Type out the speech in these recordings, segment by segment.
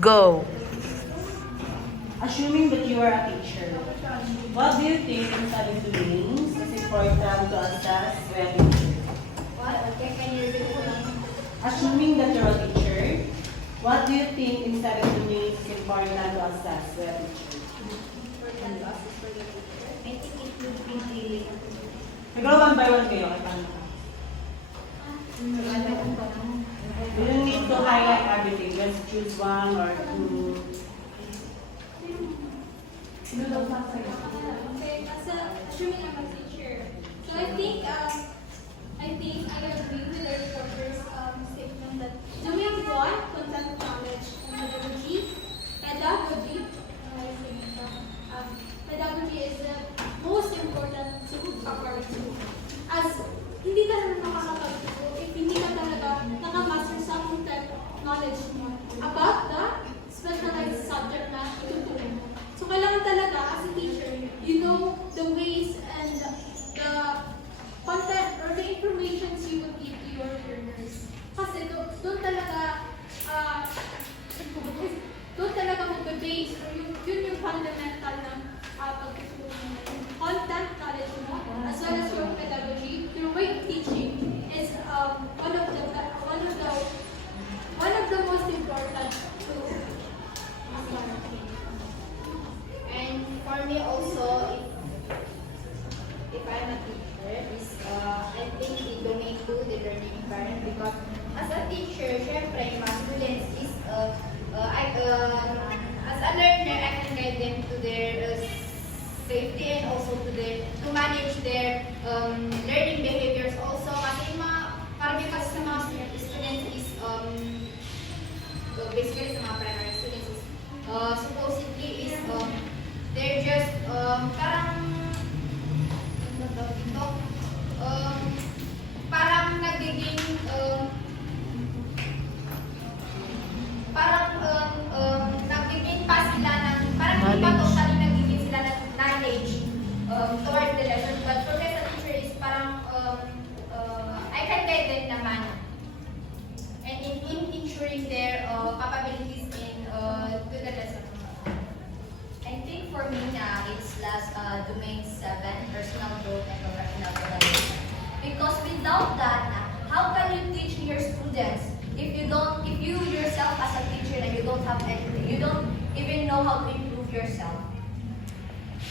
Go. Assuming that you are a teacher, what do you think in studying domains is important to assess when teacher? What? Okay, can you repeat it again? Assuming that you're a teacher, what do you think in studying domains is important to assess when a teacher? Important process for the teacher. I think it would be the... Siguro one by one kayo, ay paano ka? You don't need to highlight everything, just choose one or two. Okay, assuming I'm a teacher. So I think I agree with the reporter's statement that domain one, content knowledge and pedagogy is the most important to cover to. As hindi ka naman makakapagturo if hindi ka talaga nakamaster sa content knowledge mo about the specialized subject na ituturo mo. So, kailangan talaga, as a teacher, you know the ways and the content or the information you would give to your learners. Kasi doon talaga, doon talaga mag-base or yun yung fundamental ng pagtuturo mo. Yung content knowledge mo, as well as your pedagogy, your way of teaching is one of the most important to And for me also, if I'm a teacher, is I think the domain 2, the learning environment, because as a teacher, syempre, yung mga students is, as a learner, I can guide them to their safety and also to manage their learning behaviors also. Kasi yung mga, karamihan kasi sa mga students is, basically sa mga primary students is, supposedly is, they're just parang ano tawag dito? Parang nagiging nagiging pa sila ng parang hindi pa totally nagiging sila ng knowledge toward the lesson, but for me as a teacher is parang I can guide them naman and in ensuring their capabilities in to the lesson. I think for me na it's last domain 7, personal growth and professional development. Because without that, how can you teach your students if you yourself as a teacher na you don't have anything, you don't even know how to improve yourself.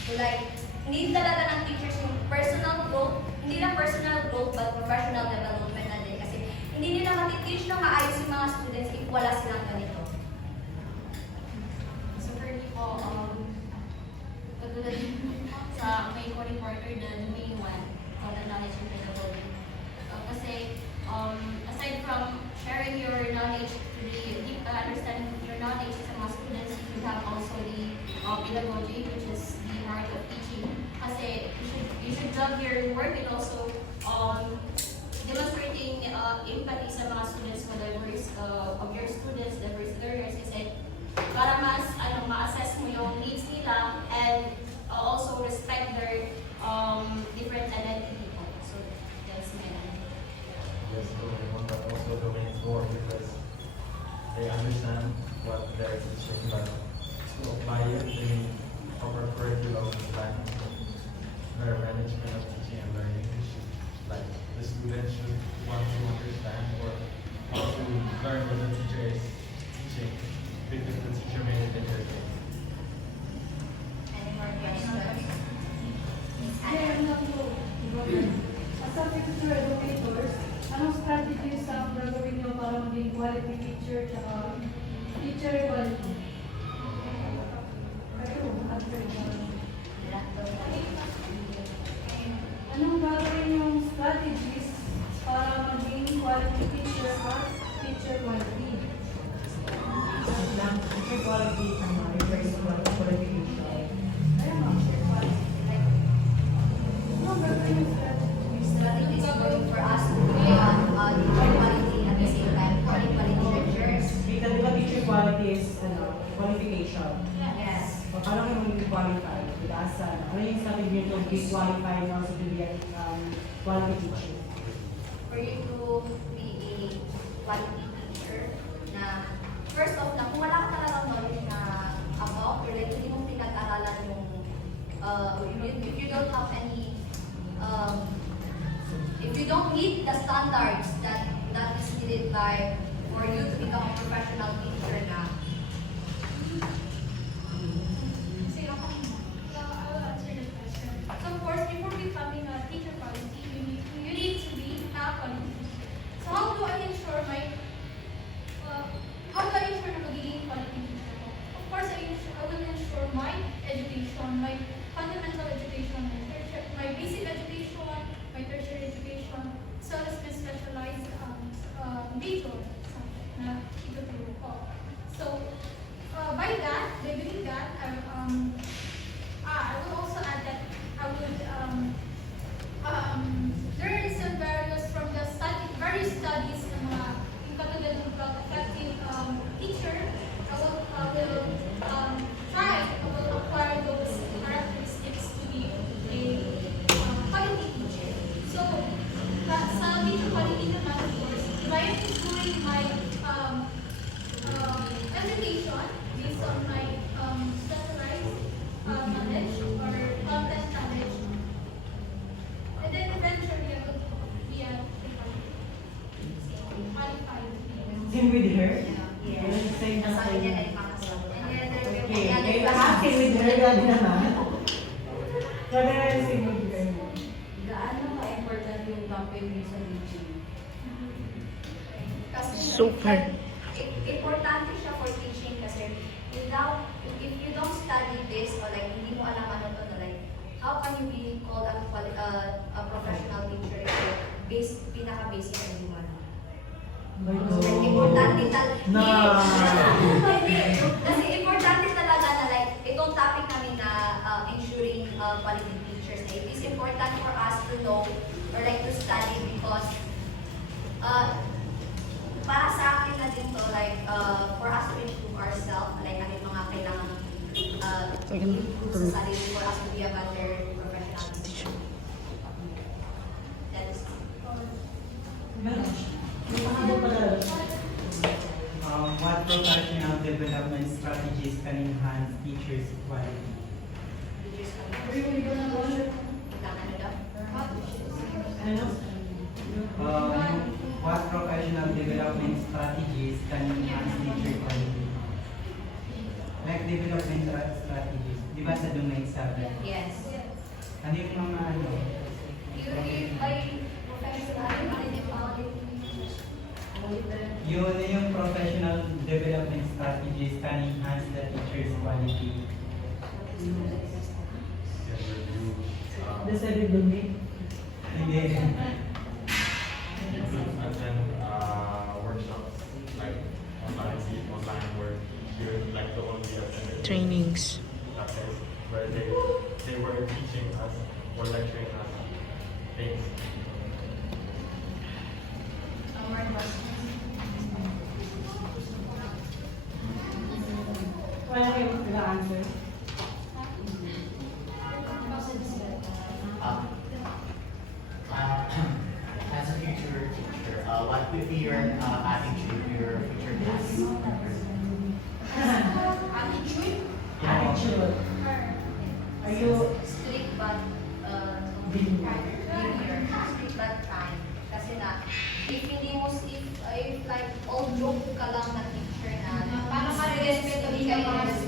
So like, need talaga ng teachers yung personal growth, hindi lang personal growth but professional development na din. Kasi hindi nila matiteach na maayos yung mga students if wala silang ganito. So for me po, katulad sa may co-reporter na domain 1, content knowledge and pedagogy. Kasi aside from sharing your knowledge to the deep understanding of your knowledge sa mga students, you have also the pedagogy, which is the art of teaching. Kasi you should love your work and also demonstrating empathy sa mga students mo, diverse of your students, diverse learners, kasi para mas ma-assess mo yung needs nila and also respect their different identity po. So that's my answer. Yes, so also domains more because they understand what they're teaching, but to apply it in proper curriculum plan, their management of teaching and learning should, like the students should want to understand or want to learn what the teacher is teaching because the teacher made it interesting. Any more questions? Miss Yeah, Anna? as a future educators, anong strategies ang gagawin nyo para maging quality teacher at teacher quality? Anong gagawin yung strategies para maging quality teacher at teacher quality? Teacher quality, refers to qualification. Kaya nga, teacher quality. Anong gagawin yung strategies? Strategies for us to become teacher quality at the same time quality teachers. Because di ba teacher quality is qualification? Yes. So, paano kayo maging qualified? Diba? Ano yung strategy nyo to be qualified and also to be a quality teacher? For you to be a quality teacher na first off na kung wala ka talagang if you don't have any, if you don't meet the standards that is needed by for you to become a professional teacher na. Say ako. I will answer the question. So of course, before becoming a teacher quality, you need to be a quality teacher. So how do I ensure my na magiging quality teacher ko? Of course, I will ensure my education, my fundamental education, my basic education, my tertiary education, as well as my specialized major subject na ituturo ko. So, by doing that, I will also add that I would learn some various from the various studies ng mga yung katulad ng effective teacher. I will acquire those characteristics to be a quality teacher. So, sa teacher quality naman, of course, if I am doing my education based on my specialized knowledge or content knowledge, and then eventually I will be a qualified. Same with her? Yes. Same na Nasabi niya na sa'yo. yung makasama. And then, Okay, kaya lahat same with her, grabe naman. Grabe na yung same with her. Gaano ka-important yung campaign niyo sa teaching? Kasi Super. Importante siya for teaching kasi without, if you don't study this or like hindi mo alam ano to, like how can you be called a professional teacher if pinaka-basic na yung ano? My Like, importante Na. Kasi importante talaga na like itong topic namin na ensuring quality teachers, it is important for us to know or like to study because para sa akin na din to, like for us to improve ourselves, like ano yung mga kailangan improve sa sarili for us to be a better professional teacher. That is What professional development strategies can enhance teachers' quality? teachers kami. Kailangan daw. Ano? What professional development strategies can enhance teacher quality? Like development strategies, di ba sa domain 7? Yes. Ano yung mga ano? You by professional Yung professional development strategies can enhance the teacher's quality. The seven domain. Hindi. Attend workshops like online work. You're like the only attended Trainings. classes where they were teaching us or lecturing us things. more questions. Wala kayong nag-answer. As a future teacher, what would be your attitude to your future class? Attitude? Attitude. Are you Strict but linear. Strict but kind. Kasi na, if hindi mo, if like all joke ka lang na teacher na, parang ma-respeto din kayo ng mga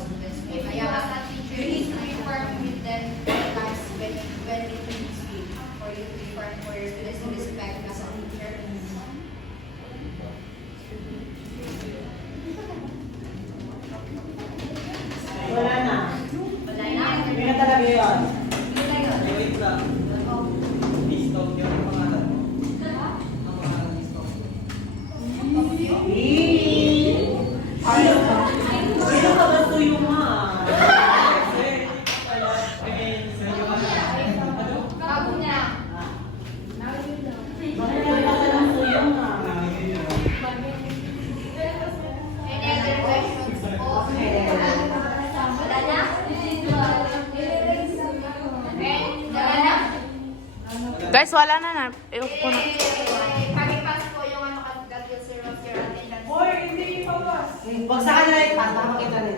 students mo. Kaya as a teacher, you need to be firm with them sometimes when it needs to be. For you to be firm for your students to respect as a teacher. wala na? Wala na. Hindi na talaga yun. Yun na yun. Wait lang. Oh. Discount yung pangalan mo. Ang pangalan discount. Ayaw ka. Sino ka ba tuyo ma? Bago niya. Bakit wala ka lang tuyo ma? Any other questions? Okay. Wala na? And wala na? Guys, wala na na. Pakipas po yung ano that will serve your attendance. Hoy, hindi pa was. Bagsakan na lang yung pata, makita nila.